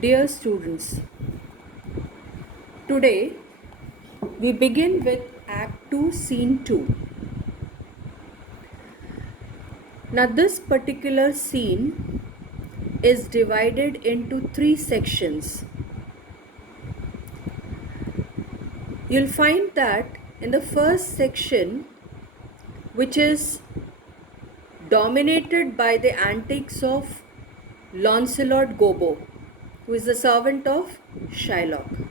Dear students, today we begin with Act 2, Scene 2. Now, this particular scene is divided into 3 sections. You'll find that in the first section, which is dominated by the antics of Lancelot Gobbo, who is the servant of Shylock.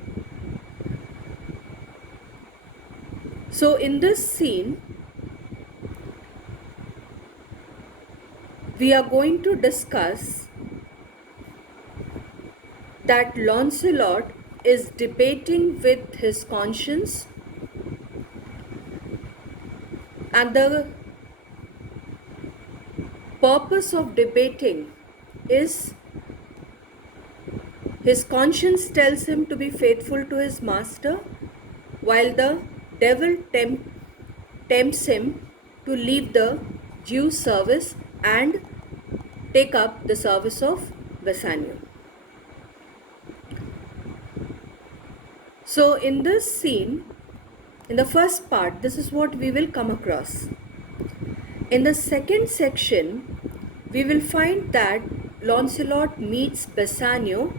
So, in this scene, we are going to discuss that Lancelot is debating with his conscience, and the purpose of debating is his conscience tells him to be faithful to his master, while the devil tempts him to leave the Jew's service and take up the service of Bassanio. So in this scene, in the first part, this is what we will come across. In the second section, we will find that Lancelot meets Bassanio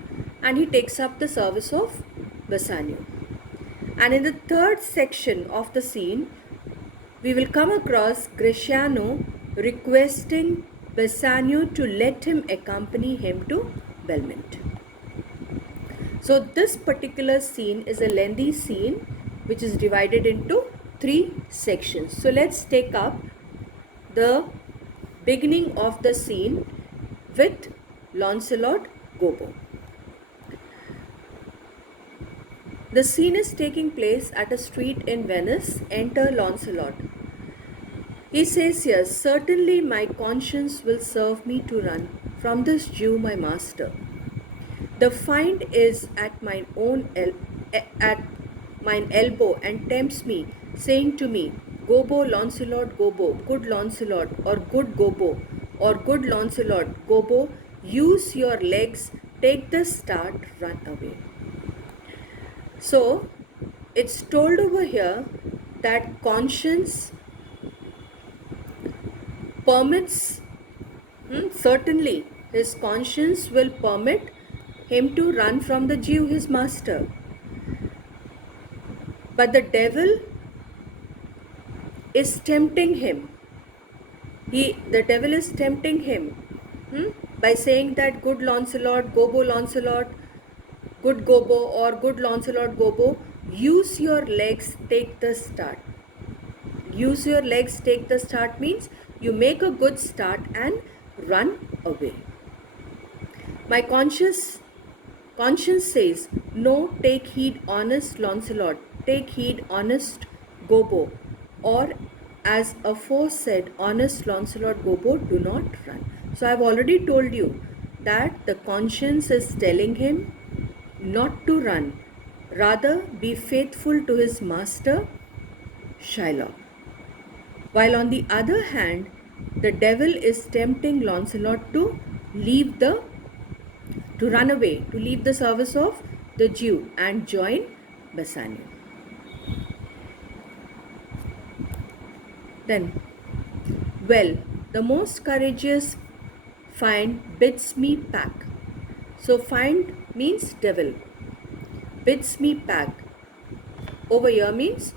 and he takes up the service of Bassanio. And in the third section of the scene, we will come across Greciano requesting Bassanio to let him accompany him to Belmont. So this particular scene is a lengthy scene which is divided into 3 sections. So let's take up the beginning of the scene with Lancelot Gobbo. The scene is taking place at a street in Venice. Enter Lancelot. He says here, "Certainly my conscience will serve me to run from this Jew my master. The fiend is at mine elbow and tempts me, saying to me, Gobbo, Lancelot, Gobbo, good Lancelot, or good Gobbo, or good Lancelot, Gobbo, use your legs, take the start, run away." So, it's told over here that conscience permits, certainly his conscience will permit him to run from the Jew, his master. But the devil is tempting him. The devil is tempting him by saying that good Lancelot, Gobbo Lancelot, good Gobbo, or good Lancelot Gobbo, use your legs, take the start. Use your legs, take the start means you make a good start and run away. My conscience says, no, take heed, honest Lancelot, take heed, honest Gobbo, or as aforesaid, honest Lancelot Gobbo, do not run. So I have already told you that the conscience is telling him not to run, rather be faithful to his master Shylock. While on the other hand, the devil is tempting Lancelot to run away, to leave the service of the Jew and join Bassanio. Then, well, the most courageous fiend bids me pack. So fiend means devil. Bids me pack. Over here means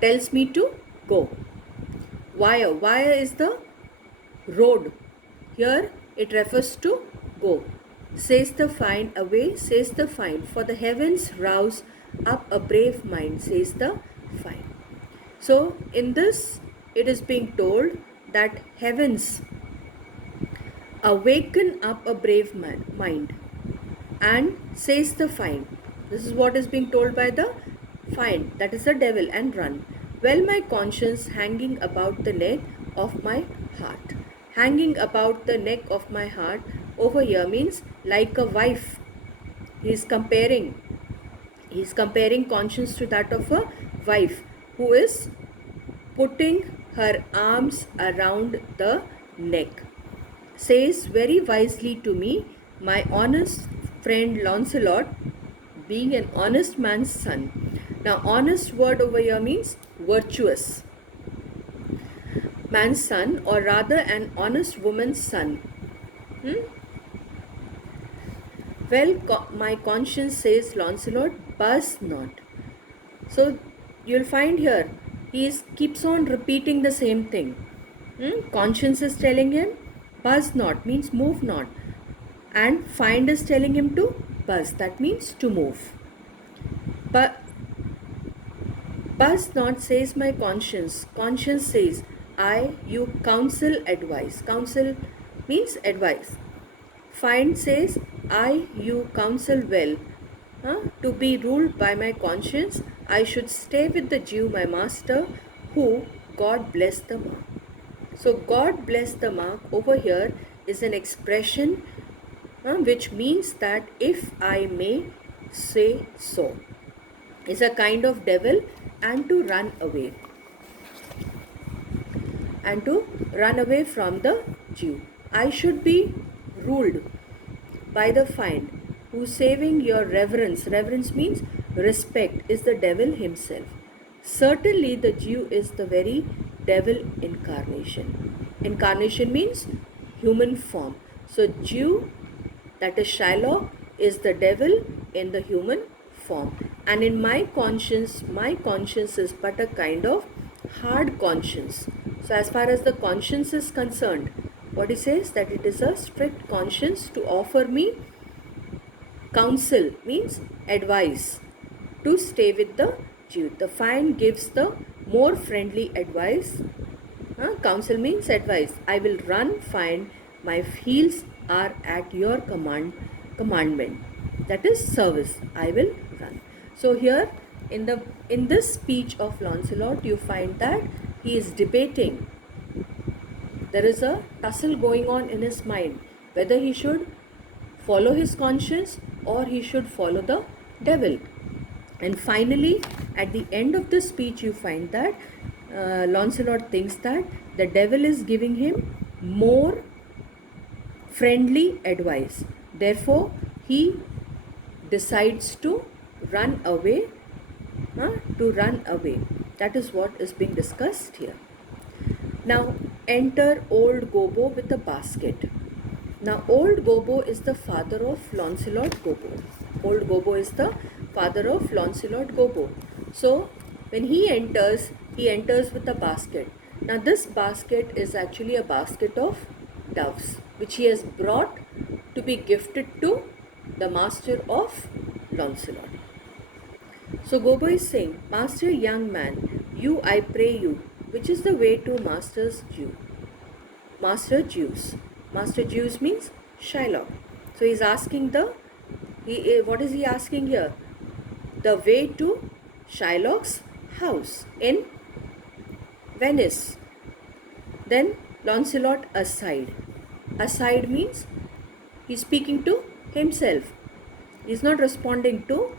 tells me to go. Wire. Wire is the road. Here it refers to go. Says the fiend, away, says the fiend. For the heavens rouse up a brave mind, says the fiend. So in this, it is being told that heavens awaken up a brave mind, and says the fiend. This is what is being told by the fiend, that is the devil, and run. Well, my conscience hanging about the neck of my heart. Hanging about the neck of my heart over here means like a wife. He is comparing conscience to that of a wife who is putting her arms around the neck. Says very wisely to me, my honest friend Lancelot being an honest man's son. Now, honest word over here means virtuous man's son, or rather an honest woman's son. Well, my conscience says, Lancelot, buzz not. So you'll find here keeps on repeating the same thing. Conscience is telling him, buzz not means move not, and find is telling him to buzz, that means to move. But buzz not says my conscience. Conscience says, you counsel advice. Counsel means advice. Find says, you counsel well. To be ruled by my conscience, I should stay with the Jew, my master, who God bless the mark. So God bless the mark over here is an expression which means that if I may say so. Is a kind of devil, and to run away. And to run away from the Jew. I should be ruled by the find, who saving your reverence. Reverence means respect, is the devil himself. Certainly the Jew is the very devil incarnation. Incarnation means human form. So Jew, that is Shylock, is the devil in the human form. And in my conscience is but a kind of hard conscience. So as far as the conscience is concerned, what he says, that it is a strict conscience to offer me counsel, means advice, to stay with the Jew. The find gives the more friendly advice. Counsel means advice. I will run, find, my heels are at your commandment. That is service. I will run. So here in this speech of Lancelot, you find that he is debating. There is a tussle going on in his mind, whether he should follow his conscience or he should follow the devil. And finally, at the end of the speech, you find that Lancelot thinks that the devil is giving him more friendly advice. Therefore, he decides to run away. That is what is being discussed here. Now, enter old Gobbo with a basket. Now, old Gobbo is the father of Lancelot Gobbo. Old Gobbo is the father of Lancelot Gobbo. So, when he enters with a basket. Now, this basket is actually a basket of doves, which he has brought to be gifted to the master of Lancelot. So, Gobbo is saying, Master, young man, you, I pray you, which is the way to Master Jews. Master Jews means Shylock. So he's asking what is he asking here? The way to Shylock's house in Venice. Then Lancelot aside. Aside means he's speaking to himself. He's not responding to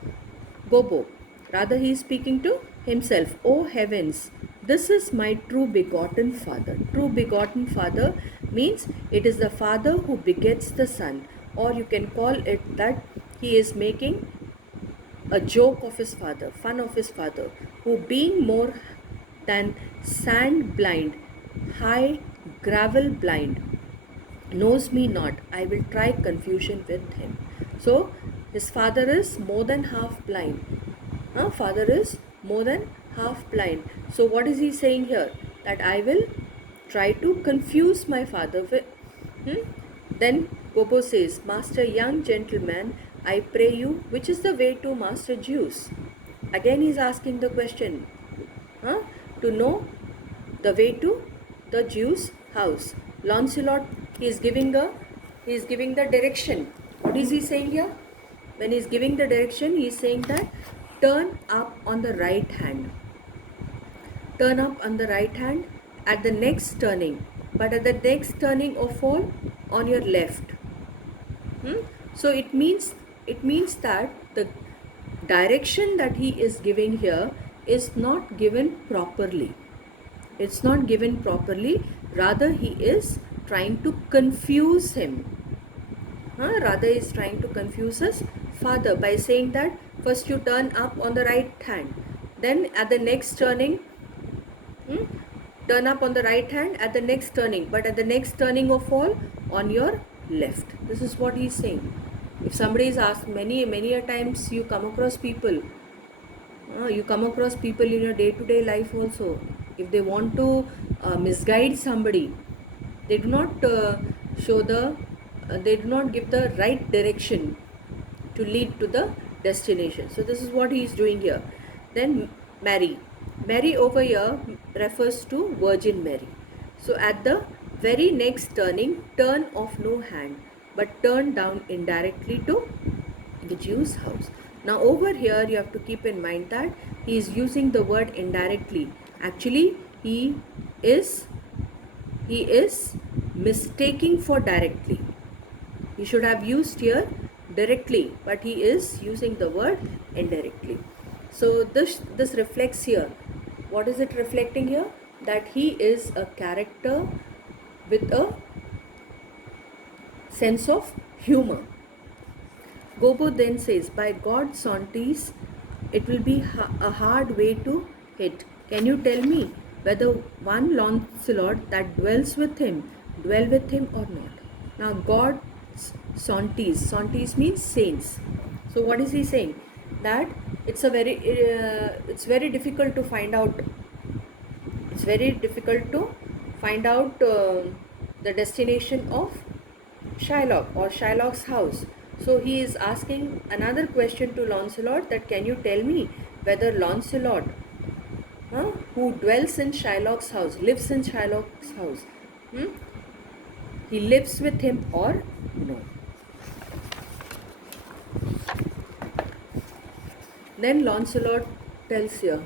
Gobbo. Rather he is speaking to himself. O heavens, this is my true begotten father. True begotten father means it is the father who begets the son, or you can call it that he is making a joke of his father, fun of his father, who being more than sand blind, high gravel blind, knows me not. I will try confusion with him. So his father is more than half blind. Father is more than half blind. So what is he saying here? That I will try to confuse my father with. Then Gobbo says, Master, young gentleman, I pray you, which is the way to Master Jews? Again he is asking the question. To know the way to the Jews' house. Lancelot, he is giving the direction. What is he saying here? When he is giving the direction, he is saying that turn up on the right hand. Turn up on the right hand at the next turning. But at the next turning of all, on your left. So it means that the direction that he is giving here is not given properly. It's not given properly. Rather, he is trying to confuse him. Radha is trying to confuse his father by saying that first you turn up on the right hand, then at the next turning, turn up on the right hand at the next turning, but at the next turning of all on your left. This is what he is saying. If somebody is asked, many a times you come across people, in your day-to-day life also. If they want to misguide somebody, they do not they do not give the right direction to lead to the destination. So this is what he is doing here. Then Mary over here refers to Virgin Mary. So at the very next turning, turn of no hand, but turn down indirectly to the Jew's house. Now over here you have to keep in mind that he is using the word indirectly. Actually he is mistaking for directly. He should have used here directly, but he is using the word indirectly. So this reflects here. What is it reflecting here? That he is a character with a sense of humor. Gobo then says, by God, Sontis, it will be a hard way to hit. Can you tell me whether one Launcelot that dwell with him or not? Now God, Sontis means saints. So what is he saying? That it's very difficult to find out. It's very difficult to find out the destination of Shylock or Shylock's house. So he is asking another question to Launcelot, that can you tell me whether Launcelot, who dwells in Shylock's house, lives in Shylock's house, he lives with him or no? Then Launcelot tells here,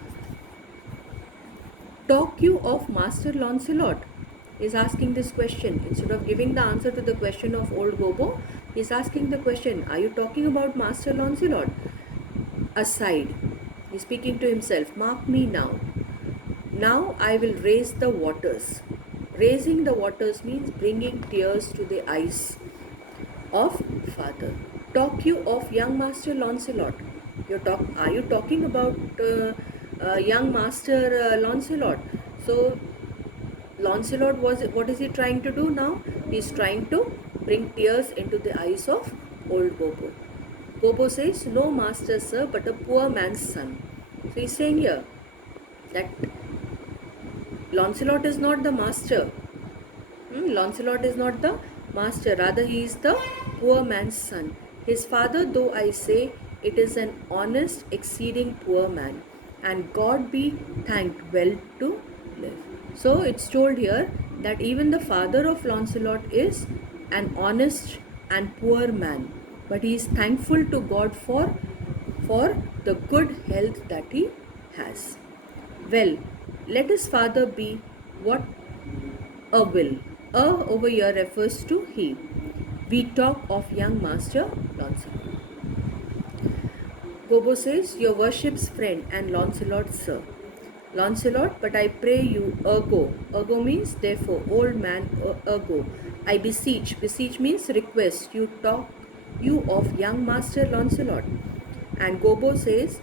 talk you of Master Launcelot? Is asking this question. Instead of giving the answer to the question of old Gobo, he is asking the question, are you talking about Master Launcelot? Aside, he is speaking to himself, mark me now. Now I will raise the waters. Raising the waters means bringing tears to the eyes of father. Talk you of young Master Launcelot? Are you talking about young Master Launcelot? So Launcelot what is he trying to do now? He is trying to bring tears into the eyes of old Gobo. Gobo says, no master, sir, but a poor man's son. So he is saying here that Launcelot is not the master. Launcelot is not the master, rather he is the poor man's son. His father, though I say, it is an honest, exceeding poor man, and God be thanked, well to live. So it's told here that even the father of Launcelot is an honest and poor man, but he is thankful to God for the good health that he has. Well, let his father be what a will. A over here refers to he. We talk of young Master Launcelot. Gobo says, your worship's friend and Launcelot, sir. Launcelot, but I pray you, ergo. Ergo means therefore, old man, ergo. I beseech. Beseech means request. You talk you of young Master Launcelot. And Gobo says,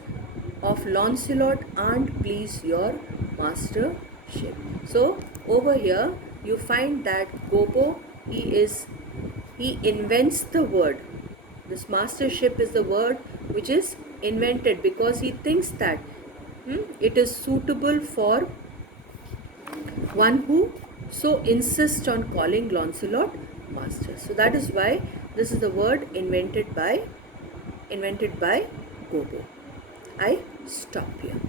of Launcelot and please your mastership. So over here you find that Gobo, he invents the word. This mastership is the word which is invented because he thinks that it is suitable for one who so insists on calling Launcelot master. So that is why this is the word invented by Gobo. I stop here.